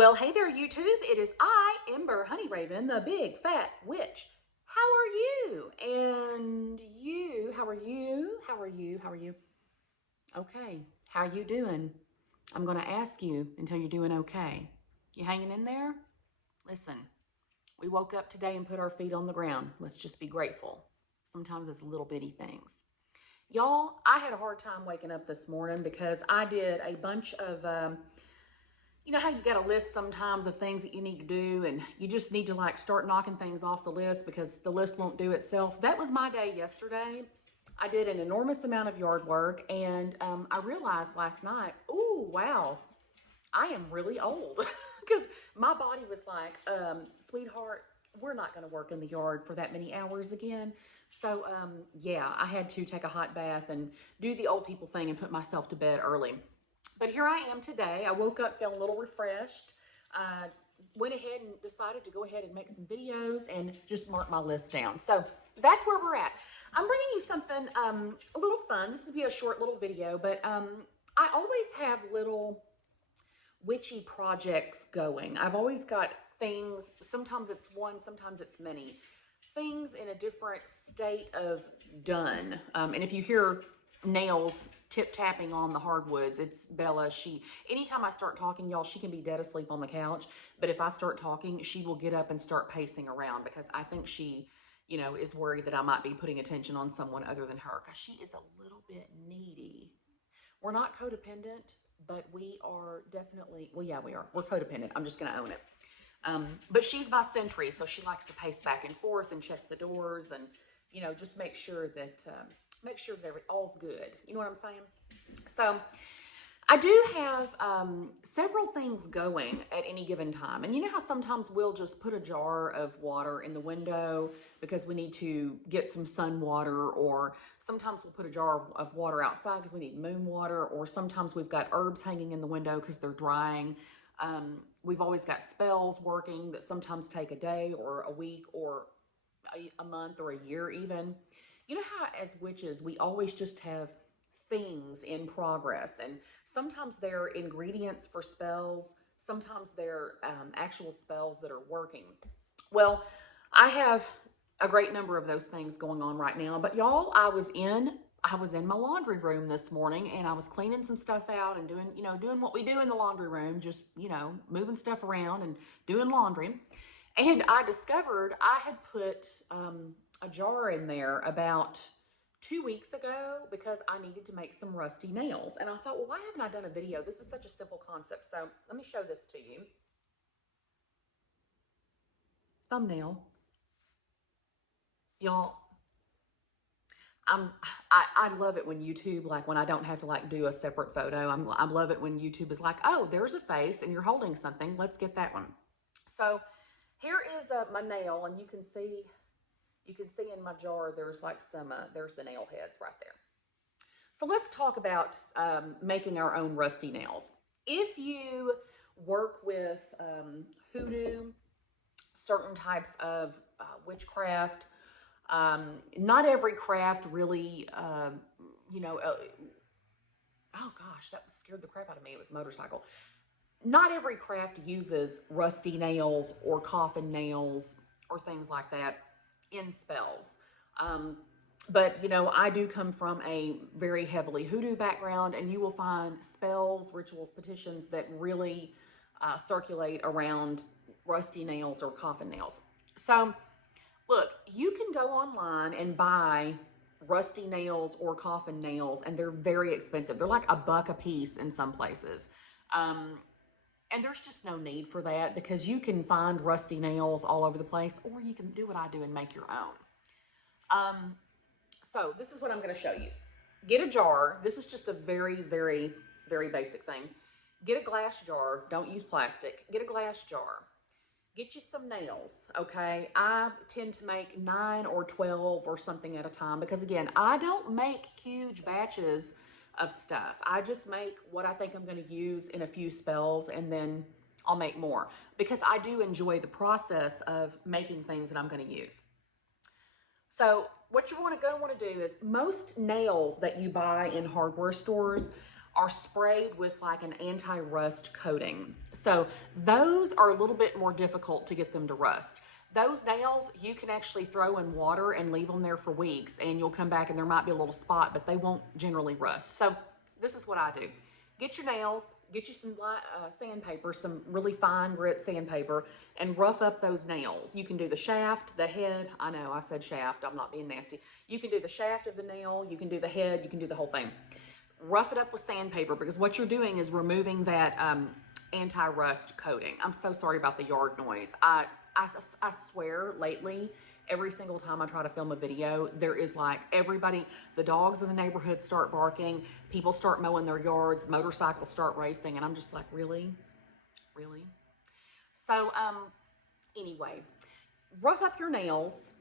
Well, hey there, YouTube. It is I, Ember Honey Raven, the big fat witch. How are you? And you, how are you? How are you? How are you? Okay, how are you doing? I'm going to ask you until you're doing okay. You hanging in there? Listen, we woke up today and put our feet on the ground. Let's just be grateful. Sometimes it's little bitty things. Y'all, I had a hard time waking up this morning because I did a bunch of you know how you got a list sometimes of things that you need to do and you just need to like start knocking things off the list because the list won't do itself. That was my day yesterday. I did an enormous amount of yard work and I realized last night, oh, wow, I am really old because my body was like, sweetheart, we're not going to work in the yard for that many hours again. So, yeah, I had to take a hot bath and do the old people thing and put myself to bed early. But here I am today. I woke up feeling a little refreshed. Went ahead and decided to go ahead and make some videos and just mark my list down. So that's where we're at. I'm bringing you something a little fun. This will be a short little video, but I always have little witchy projects going. I've always got things, sometimes it's one, sometimes it's many, things in a different state of done. And if you hear nails tip-tapping on the hardwoods, it's Bella. Anytime I start talking, y'all, she can be dead asleep on the couch, but if I start talking, she will get up and start pacing around because I think she, you know, is worried that I might be putting attention on someone other than her because she is a little bit needy. We're not codependent, but we are definitely, well, yeah, we are. We're codependent. I'm just going to own it. But she's my sentry, so she likes to pace back and forth and check the doors and, you know, just make sure that all's good. You know what I'm saying? So I do have several things going at any given time. And you know how sometimes we'll just put a jar of water in the window because we need to get some sun water, or sometimes we'll put a jar of water outside because we need moon water, or sometimes we've got herbs hanging in the window because they're drying. We've always got spells working that sometimes take a day or a week or a month or a year even. You know how as witches, we always just have things in progress, and sometimes they're ingredients for spells, sometimes they're actual spells that are working. Well, I have a great number of those things going on right now, but y'all, I was in my laundry room this morning and I was cleaning some stuff out and doing what we do in the laundry room, just, moving stuff around and doing laundry. And I discovered I had put a jar in there about 2 weeks ago because I needed to make some rusty nails. And I thought, well, why haven't I done a video? This is such a simple concept. So let me show this to you. Thumbnail. Y'all, I love it when YouTube, like when I don't have to like do a separate photo. I love it when YouTube is like, oh, there's a face and you're holding something. Let's get that one. So here is my nail, and you can see in my jar, there's like there's the nail heads right there. So let's talk about making our own rusty nails. If you work with hoodoo, certain types of witchcraft, not every craft really, oh gosh, that scared the crap out of me. It was a motorcycle. Not every craft uses rusty nails or coffin nails or things like that in spells. But, I do come from a very heavily hoodoo background, and you will find spells, rituals, petitions that really circulate around rusty nails or coffin nails. So, look, you can go online and buy rusty nails or coffin nails, and they're very expensive. They're like $1 a piece in some places. And there's just no need for that because you can find rusty nails all over the place, or you can do what I do and make your own. So this is what I'm going to show you. Get a jar. This is just a very, very, very basic thing. Get a glass jar. Don't use plastic. Get a glass jar. Get you some nails, okay? I tend to make 9 or 12 or something at a time because, again, I don't make huge batches of stuff. I just make what I think I'm going to use in a few spells, and then I'll make more because I do enjoy the process of making things that I'm going to use. So what you're going to do is most nails that you buy in hardware stores are sprayed with like an anti-rust coating. So those are a little bit more difficult to get them to rust. Those nails, you can actually throw in water and leave them there for weeks, and you'll come back and there might be a little spot, but they won't generally rust. So this is what I do. Get your nails, get you some sandpaper, some really fine grit sandpaper, and rough up those nails. You can do the shaft, the head. I know I said shaft, I'm not being nasty. You can do the shaft of the nail, you can do the head, you can do the whole thing. Rough it up with sandpaper, because what you're doing is removing that anti-rust coating. I'm so sorry about the yard noise. I swear lately, every single time I try to film a video, there is like everybody, the dogs in the neighborhood start barking, people start mowing their yards, motorcycles start racing, and I'm just like, really? Really? So, anyway, rough up your nails,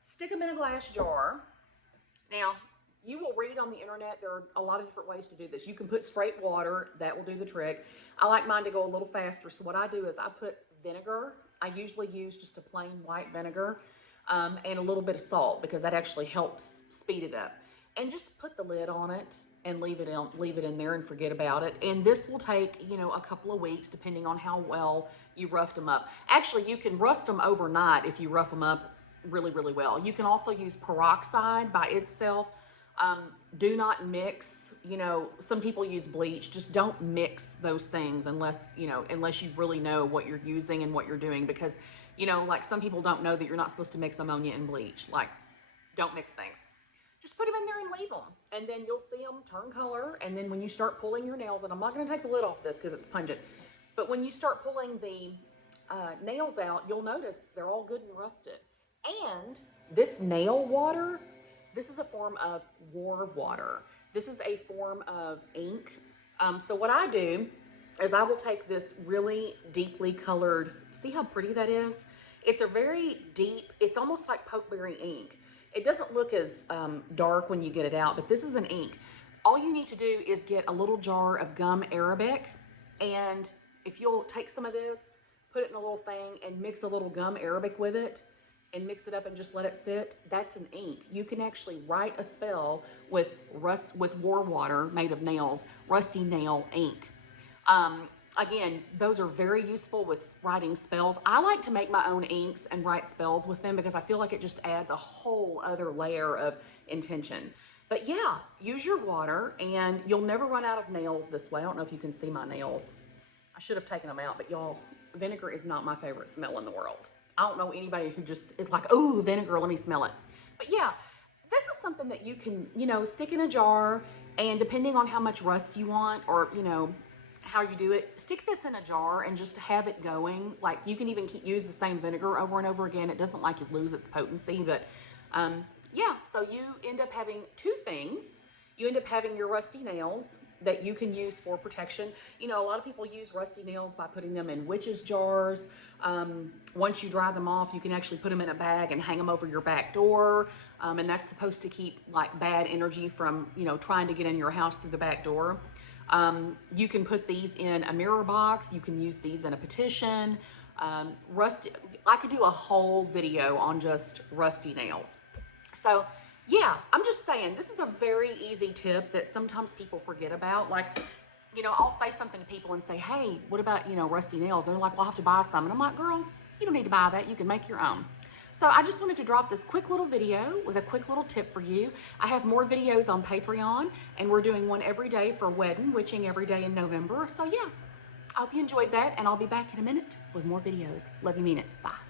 stick them in a glass jar. Now, you will read on the internet, there are a lot of different ways to do this. You can put straight water, that will do the trick. I like mine to go a little faster, so what I do is I put vinegar. I usually use just a plain white vinegar and a little bit of salt, because that actually helps speed it up. And just put the lid on it and leave it in there and forget about it. And this will take, you know, a couple of weeks depending on how well you roughed them up. Actually, you can rust them overnight if you rough them up really, really well. You can also use peroxide by itself. Do not mix, you know, some people use bleach. Just don't mix those things unless you really know what you're using and what you're doing, because, you know, like some people don't know that you're not supposed to mix ammonia and bleach. Like, don't mix things. Just put them in there and leave them, and then you'll see them turn color. And then when you start pulling your nails, and I'm not going to take the lid off this because it's pungent, but when you start pulling the nails out, you'll notice they're all good and rusted. And this nail water, this is a form of war water. This is a form of ink. So what I do is I will take this really deeply colored, see how pretty that is? It's a very deep, it's almost like pokeberry ink. It doesn't look as dark when you get it out, but this is an ink. All you need to do is get a little jar of gum arabic, and if you'll take some of this, put it in a little thing and mix a little gum arabic with it, and mix it up and just let it sit, that's an ink. You can actually write a spell with war water made of nails, rusty nail ink. Again, those are very useful with writing spells. I like to make my own inks and write spells with them because I feel like it just adds a whole other layer of intention. But yeah, use your water and you'll never run out of nails this way. I don't know if you can see my nails. I should have taken them out, but y'all, vinegar is not my favorite smell in the world. I don't know anybody who just is like, oh, vinegar, let me smell it. But yeah, this is something that you can, you know, stick in a jar, and depending on how much rust you want, or, you know, how you do it, stick this in a jar and just have it going. Like, you can even use the same vinegar over and over again. It doesn't like it lose its potency, but yeah, so you end up having two things. You end up having your rusty nails that you can use for protection. You know, a lot of people use rusty nails by putting them in witches' jars. Once you dry them off, you can actually put them in a bag and hang them over your back door. And that's supposed to keep like bad energy from, you know, trying to get in your house through the back door. You can put these in a mirror box. You can use these in a petition. Rusty, I could do a whole video on just rusty nails. So yeah, I'm just saying, this is a very easy tip that sometimes people forget about. Like, you know, I'll say something to people and say, hey, what about, you know, rusty nails? And they're like, well, I'll have to buy some. And I'm like, girl, you don't need to buy that. You can make your own. So I just wanted to drop this quick little video with a quick little tip for you. I have more videos on Patreon, and we're doing one every day for Wedin, witching every day in November. So yeah, I hope you enjoyed that, and I'll be back in a minute with more videos. Love you, mean it. Bye.